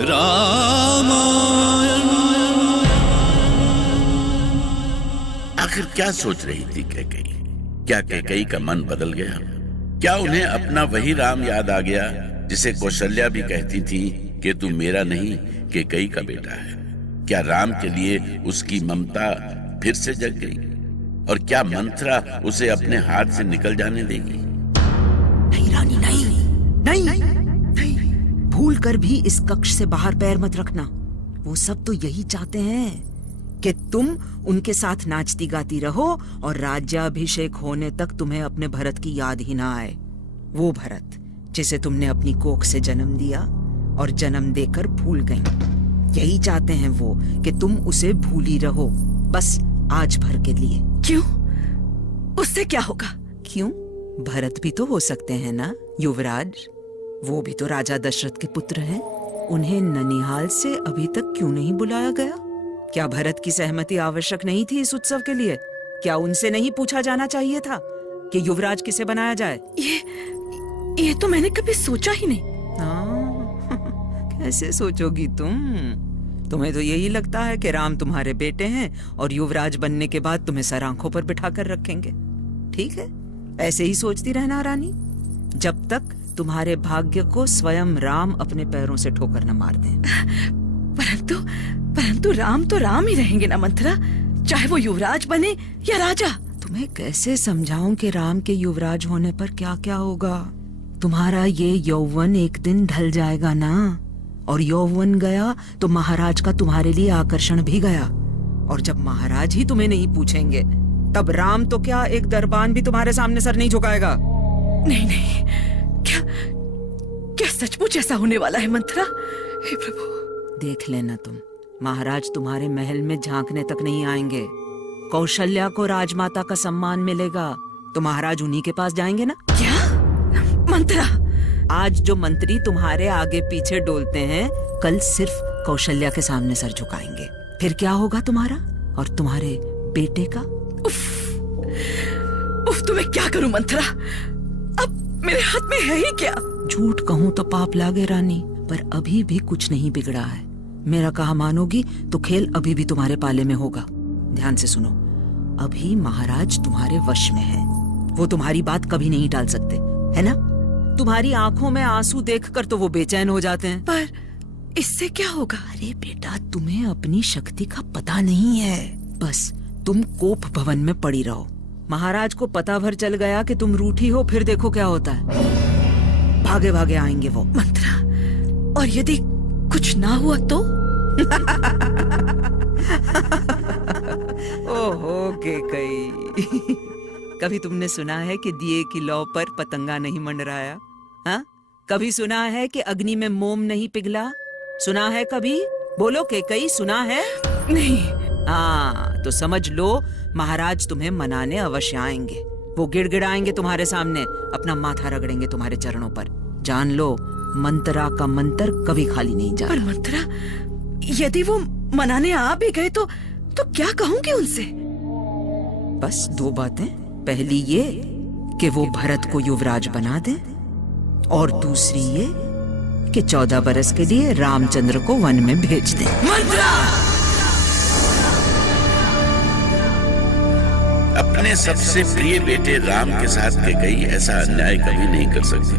रामायण। आखिर क्या सोच रही थी कैकेयी? क्या कैकेयी का मन बदल गया? क्या उन्हें अपना वही राम याद आ गया जिसे कौशल्या भी कहती थी कि तू मेरा नहीं कैकेयी का बेटा है? क्या राम के लिए उसकी ममता फिर से जग गई? और क्या मंथरा उसे अपने हाथ से निकल जाने देगी? नहीं रानी, नहीं नहीं नहीं, भूल कर भी इस कक्ष से बाहर पैर मत रखना। वो सब तो यही चाहते हैं कि तुम उनके साथ नाचती गाती रहो और राज्याभिषेक होने तक तुम्हें अपने भरत की याद ही ना आए। वो भरत जिसे तुमने अपनी कोख से जन्म दिया और जन्म देकर भूल गई। यही चाहते हैं वो कि तुम उसे भूली रहो, बस आज भर के लिए। क्यों? उससे क्या होगा? क्यों? भरत भी तो हो सकते हैं ना युवराज। वो भी तो राजा दशरथ के पुत्र हैं। उन्हें ननिहाल से अभी तक क्यों नहीं बुलाया गया? क्या भरत की सहमति आवश्यक नहीं थी इस उत्सव के लिए? क्या उनसे नहीं पूछा जाना चाहिए था कि युवराज किसे बनाया जाए? ये तो मैंने कभी सोचा ही नहीं। कैसे सोचोगी तुम? तुम्हें तो यही लगता है कि राम तुम्हारे बेटे हैं और युवराज बनने के बाद तुम्हें सर आंखों पर बिठा कर रखेंगे। ठीक है, ऐसे ही सोचती रहना रानी, जब तक तुम्हारे भाग्य को स्वयं राम अपने पैरों से ठोकर न मार दें। परंतु राम तो राम ही रहेंगे ना मंथरा, चाहे वो युवराज बने या राजा। तुम्हें कैसे समझाऊं कि राम के युवराज होने पर क्या क्या होगा? तुम्हारा ये यौवन एक दिन ढल जाएगा ना, और यौवन गया तो महाराज का तुम्हारे लिए आकर्षण भी गया। और जब महाराज ही तुम्हें नहीं पूछेंगे, तब राम तो क्या एक दरबान भी तुम्हारे सामने सर नहीं झुकाएगा। नहीं नहीं, क्या सचमुच ऐसा होने वाला है मंथरा? हे प्रभु, देख लेना तुम, महाराज तुम्हारे महल में झांकने तक नहीं आएंगे। कौशल्या को राजमाता का सम्मान मिलेगा तो महाराज उन्हीं के पास जाएंगे ना। क्या मंत्रा? आज जो मंत्री तुम्हारे आगे पीछे डोलते हैं, कल सिर्फ कौशल्या के सामने सर झुकाएंगे। फिर क्या होगा तुम्हारा और तुम्हारे बेटे का? उफ, तो मैं क्या करूं मंथरा? अब मेरे हाथ में है ही क्या? झूठ कहूं तो पाप लागे रानी, पर अभी भी कुछ नहीं बिगड़ा है। मेरा कहा मानोगी तो खेल अभी भी तुम्हारे पाले में होगा। ध्यान से सुनो, अभी महाराज तुम्हारे वश में है। वो तुम्हारी बात कभी नहीं टाल सकते, है ना? तुम्हारी आंखों में आंसू देखकर तो वो बेचैन हो जाते हैं। पर इससे क्या होगा? अरे बेटा, तुम्हें अपनी शक्ति का पता नहीं है। बस तुम कोप भवन में पड़ी रहो। महाराज को पता भर चल गया कि तुम रूठी हो, फिर देखो क्या होता है। भागे भागे आएंगे वो। मंत्रा, और यदि कुछ ना हुआ तो? ओहो कैकेयी, कभी तुमने सुना है कि दिए की लौ पर पतंगा नहीं मंडराया? हाँ? कभी सुना है कि अग्नि में मोम नहीं पिघला? सुना है कभी? बोलो कैकेयी, सुना है? नहीं। हाँ, तो समझ लो महाराज तुम्हें मनाने अवश्य आएंगे। वो गिड़गिड़ाएंगे तुम्हारे सामने, अपना माथा रगड़ेंगे तुम्हारे चरणों पर। जान लो, मंत्रा का मंत्र कभी खाली नहीं जाता। पर मंत्रा, यदि वो मनाने आ भी गए तो क्या कहूंगी उनसे? बस दो बातें। पहली ये कि वो भरत को युवराज बना दे, और दूसरी ये कि 14 बरस के लिए रामचंद्र को वन में भेज दे। मंत्रा! अपने सबसे प्रिय बेटे राम के साथ कैकेयी ऐसा अन्याय कभी नहीं कर सकती।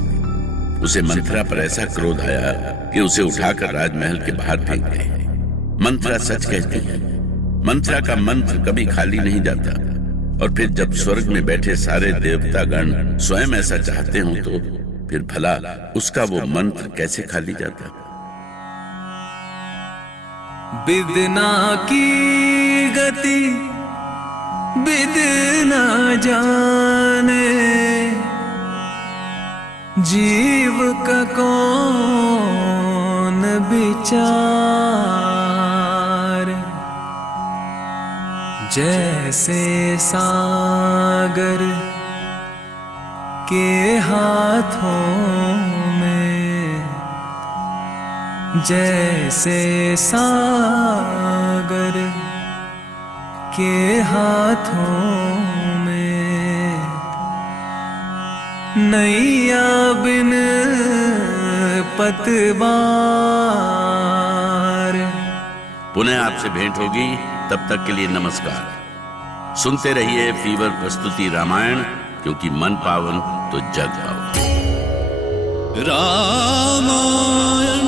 उसे मंत्रा पर ऐसा क्रोध आया कि उसे उठाकर राजमहल के बाहर फेंक दे। मंत्रा सच कहती है, मंत्रा का मंत्र कभी खाली नहीं जाता। और फिर जब स्वर्ग में बैठे सारे देवतागण स्वयं ऐसा चाहते हो तो फिर भला उसका वो मंत्र कैसे खाली जाता? बिदना की गति बिद न जाने, जीव का कौन विचार। जैसे सागर के हाथों में, जैसे सागर के हाथों में, नैया बिन पतवार। पुनः आपसे भेंट होगी, तब तक के लिए नमस्कार। सुनते रहिए फीवर प्रस्तुति रामायण, क्योंकि मन पावन तो जग पावन। रामायण